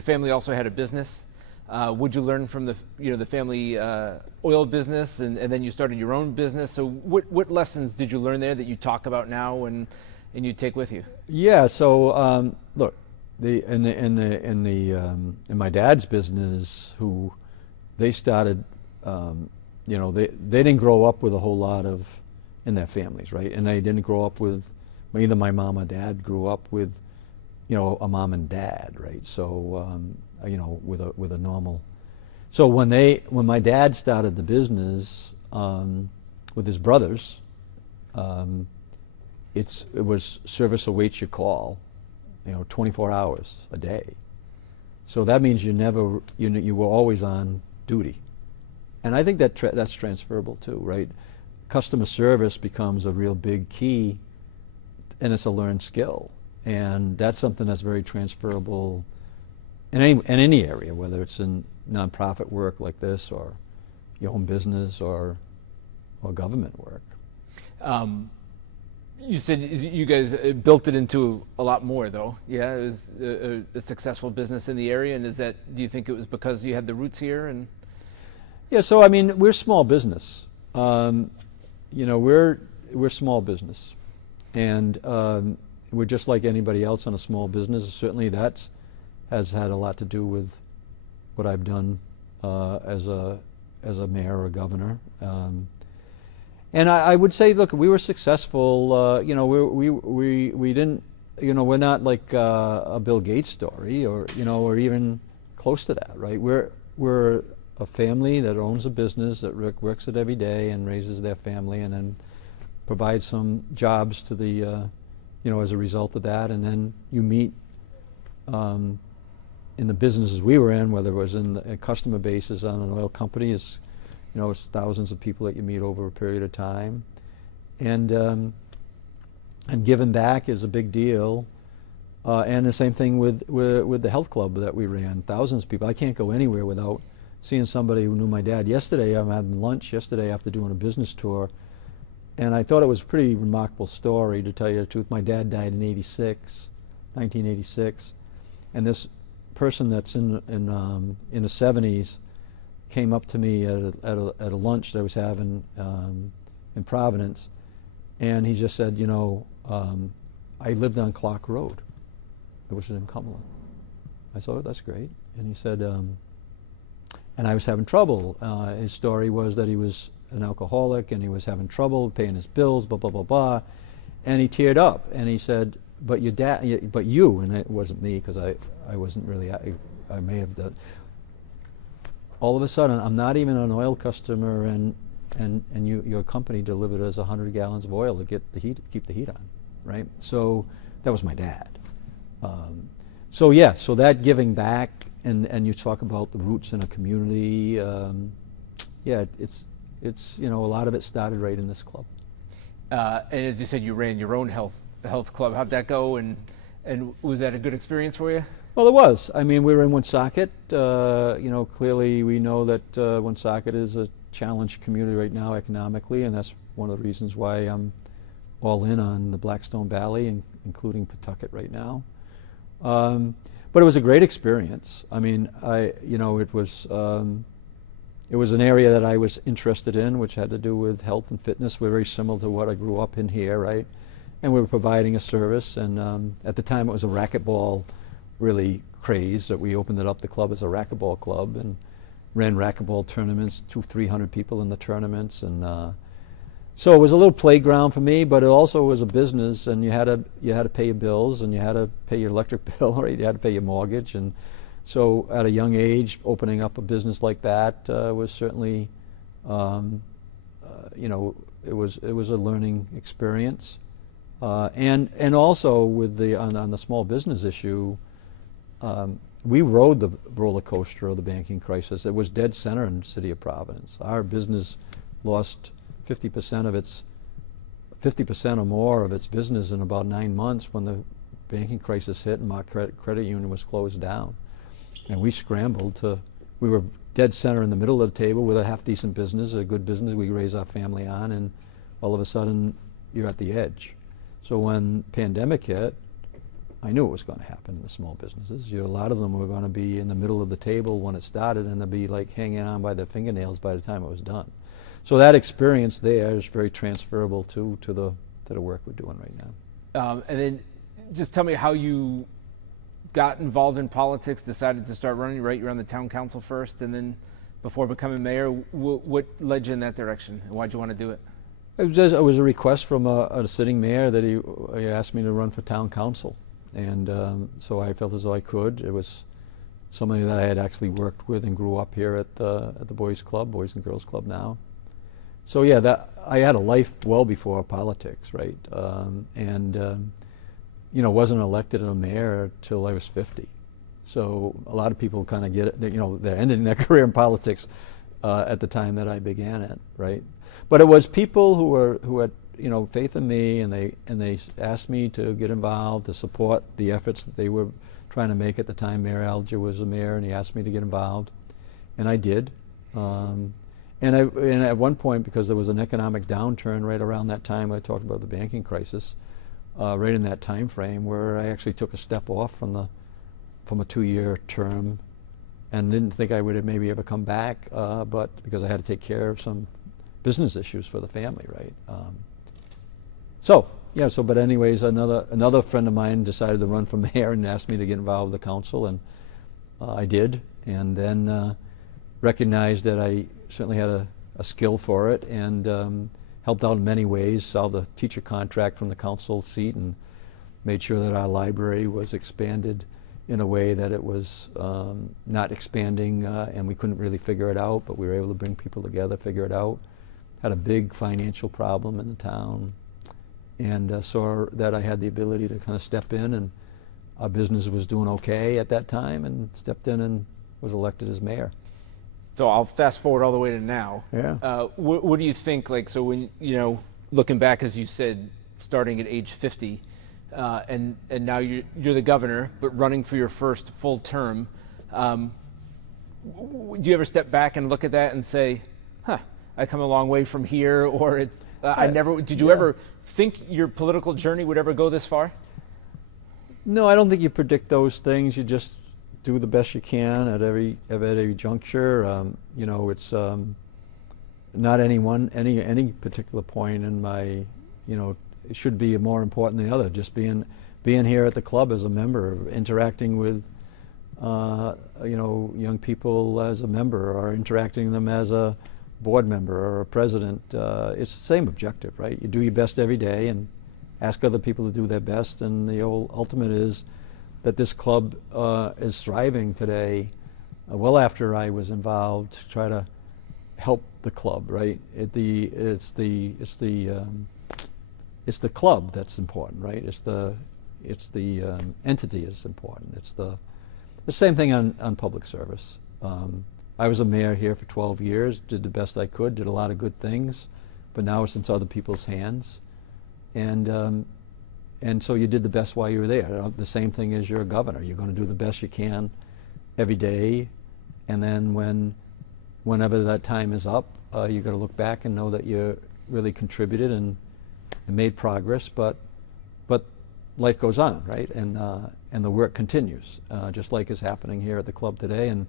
Your family also had a business. Would you learn from the family oil business, and then you started your own business? So what lessons did you learn there that you talk about now and you take with you? Yeah. So look, in my dad's business, who they started, they didn't grow up with a whole lot of in their families, right? And they didn't grow up with either my mom or dad grew up with, a mom and dad, right? So with a normal. So when my dad started the business with his brothers, it was service awaits your call, 24 hours a day. So that means you were always on duty, and I think that's transferable too, right? Customer service becomes a real big key, and it's a learned skill, and that's something that's very transferable in any area, whether it's in nonprofit work like this, or your own business, or government work. You said you guys built it into a lot more, though. Yeah, it was a successful business in the area, and do you think it was because you had the roots here? And yeah, so I mean, we're small business. We're small business, and we're just like anybody else on a small business. Certainly, that has had a lot to do with what I've done as a mayor or governor. And I would say, look, we were successful. We didn't. We're not like a Bill Gates story, or even close to that, right? We're a family that owns a business that works it every day and raises their family, and then provides some jobs to the, as a result of that. And then you meet in the businesses we were in, whether it was in a customer basis on an oil company, it's thousands of people that you meet over a period of time, and giving back is a big deal. And the same thing with the health club that we ran. Thousands of people. I can't go anywhere without seeing somebody who knew my dad. Yesterday, I'm having lunch yesterday after doing a business tour, and I thought it was a pretty remarkable story, to tell you the truth. My dad died in 1986, and this person that's in the 70s came up to me at a lunch that I was having in Providence, and he just said, I lived on Clark Road, which is in Cumberland. I said, oh, that's great. And he said, and I was having trouble. His story was that he was an alcoholic, and he was having trouble paying his bills, blah, blah, blah, blah. And he teared up, and he said, but your dad, but you, and it wasn't me, because I wasn't really, I may have done. All of a sudden, I'm not even an oil customer, and your company delivered us 100 gallons of oil to keep the heat on, right? So that was my dad. So that giving back, and you talk about the roots in a community. It's a lot of it started right in this club. And as you said, you ran your own health club. How'd that go? And was that a good experience for you? Well, it was. I mean, we were in Woonsocket. Clearly we know that Woonsocket is a challenged community right now economically, and that's one of the reasons why I'm all in on the Blackstone Valley, including Pawtucket right now. But it was a great experience. I mean, it was an area that I was interested in, which had to do with health and fitness. We're very similar to what I grew up in here, right? And we were providing a service, and at the time it was a racquetball really craze that we opened the club as a racquetball club, and ran racquetball tournaments, 200-300 people in the tournaments, and so it was a little playground for me, but it also was a business, and you had to pay your bills, and you had to pay your electric bill, right? You had to pay your mortgage, and so at a young age, opening up a business like that was certainly, it was a learning experience, and also with on the small business issue. We rode the roller coaster of the banking crisis. It was dead center in the city of Providence. Our business lost 50% or more of its business in about 9 months when the banking crisis hit and my credit union was closed down. And we scrambled we were dead center in the middle of the table with a half-decent business, a good business we raise our family on, and all of a sudden you're at the edge. So when pandemic hit, I knew it was going to happen in the small businesses. A lot of them were going to be in the middle of the table when it started, and they'll be like hanging on by their fingernails by the time it was done. So that experience there is very transferable to the work we're doing right now. And then just tell me how you got involved in politics, decided to start running, right? You're on the town council first, and then before becoming mayor, what led you in that direction, and why'd you want to do it? It was a request from a sitting mayor that he asked me to run for town council. And so I felt as though I could. It was somebody that I had actually worked with and grew up here at the Boys and Girls Club now. So yeah, that I had a life well before politics, right? You know, wasn't elected a mayor till I was 50. So a lot of people kind of get it, you know, they're ending their career in politics at the time that I began it, right? But it was people who had you know, faith in me, and they asked me to get involved, to support the efforts that they were trying to make at the time. Mayor Alger was the mayor, and he asked me to get involved, and I did. And at one point, because there was an economic downturn right around that time, I talked about the banking crisis, right in that time frame, where I actually took a step off from a 2-year term, and didn't think I would have maybe ever come back, but because I had to take care of some business issues for the family, right? But anyways, another friend of mine decided to run for mayor and asked me to get involved with the council, and I did, and then recognized that I certainly had a skill for it, and helped out in many ways, solved a teacher contract from the council seat, and made sure that our library was expanded in a way that it was not expanding, and we couldn't really figure it out, but we were able to bring people together, figure it out. Had a big financial problem in the town, and saw that I had the ability to kind of step in, and our business was doing okay at that time, and stepped in and was elected as mayor. So I'll fast forward all the way to now. Yeah. What do you think, like, so when, you know, looking back, as you said, starting at age 50, and now you're the governor, but running for your first full term, do you ever step back and look at that and say, I come a long way from here, or did you ever think your political journey would ever go this far? No, I don't think you predict those things. You just do the best you can at every juncture. You know, it's not any particular point in my, you know, it should be more important than the other. Just being here at the club as a member, interacting with you know, young people as a member, or interacting with them as a board member or a president, it's the same objective, right? You do your best every day and ask other people to do their best, and the ultimate is that this club is thriving today, well after I was involved, to try to help the club, right? It's the club that's important, right? It's the entity is important. It's the same thing on public service. I was a mayor here for 12 years, did the best I could, did a lot of good things, but now it's in other people's hands. And so you did the best while you were there. The same thing as you're a governor. You're going to do the best you can every day, and then whenever that time is up, you've got to look back and know that you really contributed and made progress, but life goes on, right? And the work continues, just like is happening here at the club today. And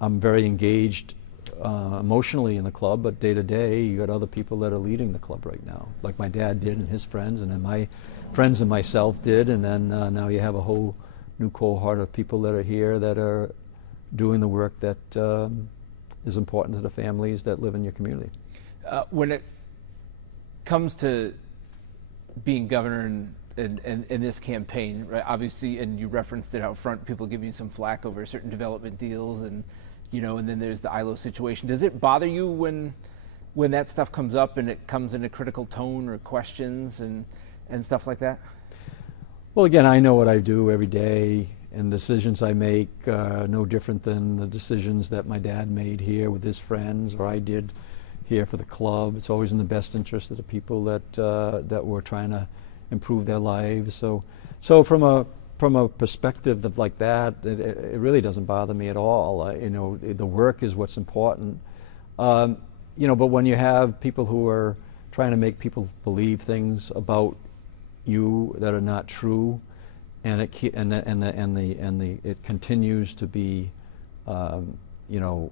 I'm very engaged emotionally in the club, but day to day, you got other people that are leading the club right now, like my dad did and his friends, and then my friends and myself did, and then now you have a whole new cohort of people that are here that are doing the work that is important to the families that live in your community. When it comes to being governor and in this campaign, right, obviously, and you referenced it out front, people give you some flack over certain development deals, and you know, and then there's the ILO situation. Does it bother you when that stuff comes up and it comes in a critical tone or questions and stuff like that? Well, again, I know what I do every day, and decisions I make no different than the decisions that my dad made here with his friends, or I did here for the club. It's always in the best interest of the people that we're trying to improve their lives. So from a perspective of like that, it really doesn't bother me at all. You know, the work is what's important. You know, but when you have people who are trying to make people believe things about you that are not true, and it continues to be, you know,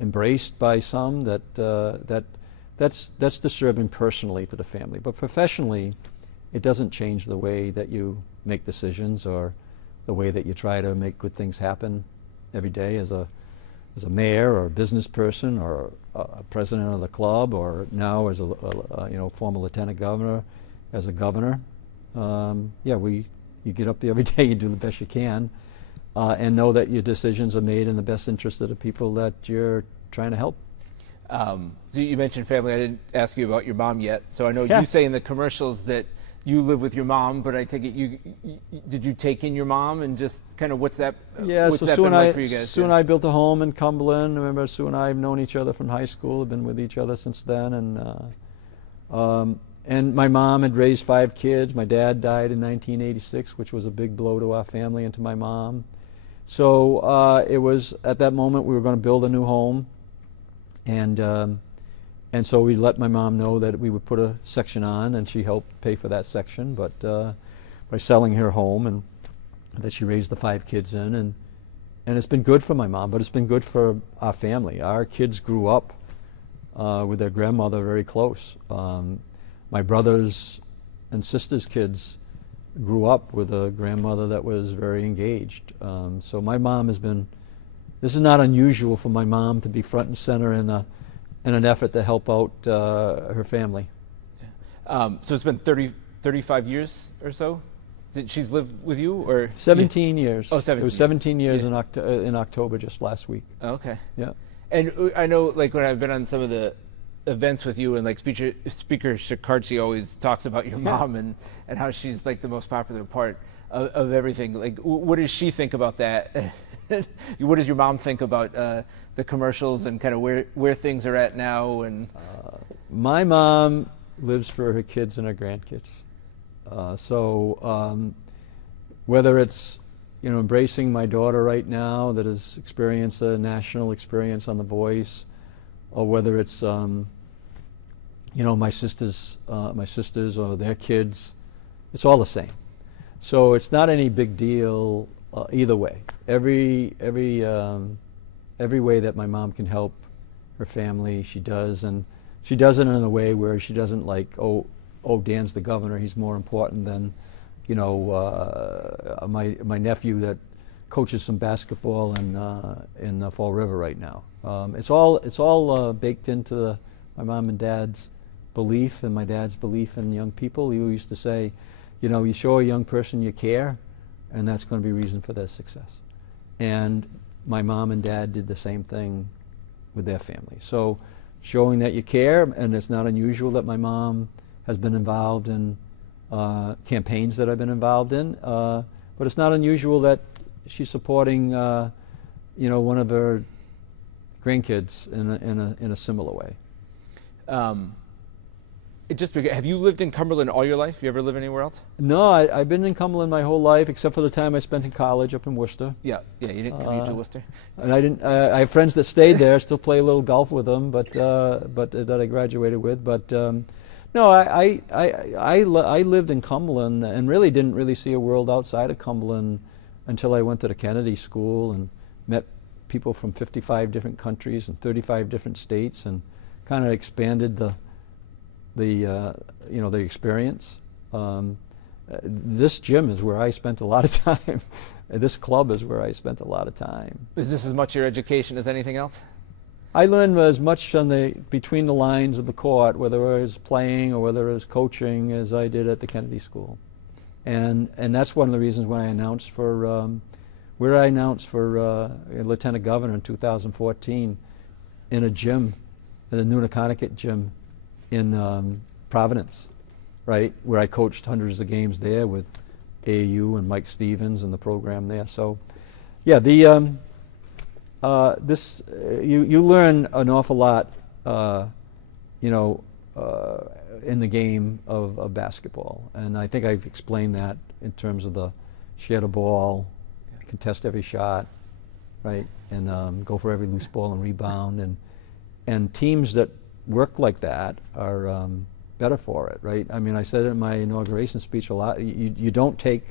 embraced by some that's disturbing personally to the family, but professionally, it doesn't change the way that you make decisions or the way that you try to make good things happen every day as a mayor or a business person or a president of the club, or now as a you know, former lieutenant governor, as a governor. Yeah, you get up every day, you do the best you can, and know that your decisions are made in the best interest of the people that you're trying to help. So you mentioned family. I didn't ask you about your mom yet. So I know Yeah. you say in the commercials that you live with your mom, but I take it did you take in your mom, and just kind of what's that Yeah, what's so that Sue been and like for you guys? Sue and I built a home in Cumberland. Remember, Sue and I have known each other from high school, have been with each other since then, and my mom had raised 5 kids. My dad died in 1986, which was a big blow to our family and to my mom. So it was at that moment we were going to build a new home, and so we let my mom know that we would put a section on, and she helped pay for that section, but by selling her home, and that she raised the 5 kids in, and it's been good for my mom, but it's been good for our family. Our kids grew up with their grandmother very close. My brothers and sisters' kids grew up with a grandmother that was very engaged. So my mom has been, this is not unusual for my mom to be front and center in an effort to help out her family. So it's been 35 years or so? Did she's lived with you, or? 17 years. Oh, 17 It was 17 years Yeah. in October just last week. Okay. Yeah. And I know, like, when I've been on some of the events with you, and like Speaker Shikarchi always talks about your mom and how she's like the most popular part of everything. Like, what does she think about that? What does your mom think about the commercials and kind of where things are at now? And my mom lives for her kids and her grandkids. Whether it's, you know, embracing my daughter right now that has experienced a national experience on The Voice, or whether it's you know, my sisters or their kids, it's all the same. So it's not any big deal either way. Every way that my mom can help her family, she does, and she does it in a way where she doesn't like, oh, Dan's the governor, he's more important than, you know, my nephew that coaches some basketball in Fall River right now. It's all baked into my mom and dad's belief, and my dad's belief in young people. He used to say, you know, you show a young person you care, and that's going to be a reason for their success. And my mom and dad did the same thing with their family. So showing that you care, and it's not unusual that my mom has been involved in campaigns that I've been involved in, but it's not unusual that she's supporting, you know, one of her grandkids in a similar way. Have you lived in Cumberland all your life? You ever live anywhere else? No, I've been in Cumberland my whole life, except for the time I spent in college up in Worcester. Yeah, you didn't commute to Worcester? And I didn't. I have friends that stayed there. Still play a little golf with them, but that I graduated with. But no, I lived in Cumberland and really didn't really see a world outside of Cumberland until I went to the Kennedy School and met people from 55 different countries and 35 different states, and kind of expanded the experience. This gym is where I spent a lot of time. This club is where I spent a lot of time. Is this as much your education as anything else? I learned as much between the lines of the court, whether I was playing or whether I was coaching, as I did at the Kennedy School. And that's one of the reasons when I announced for Lieutenant Governor in 2014 in a gym, at the Nunnaconnecut gym in Providence, right, where I coached hundreds of games there with AAU and Mike Stevens and the program there. So, yeah, you learn an awful lot, in the game of basketball, and I think I've explained that in terms of the share the ball, contest every shot, right, and go for every loose ball and rebound, and teams that work like that are better for it, right? I mean, I said it in my inauguration speech a lot. You don't take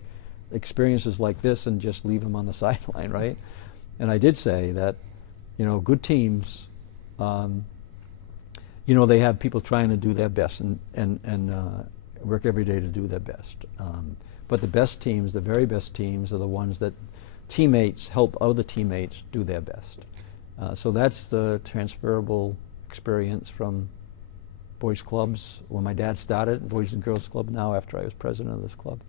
experiences like this and just leave them on the sideline, right? And I did say that, good teams, they have people trying to do their best and work every day to do their best. But the best teams, the very best teams, are the ones that teammates help other teammates do their best. So that's the transferable experience from boys clubs when my dad started, Boys and Girls Club now after I was president of this club.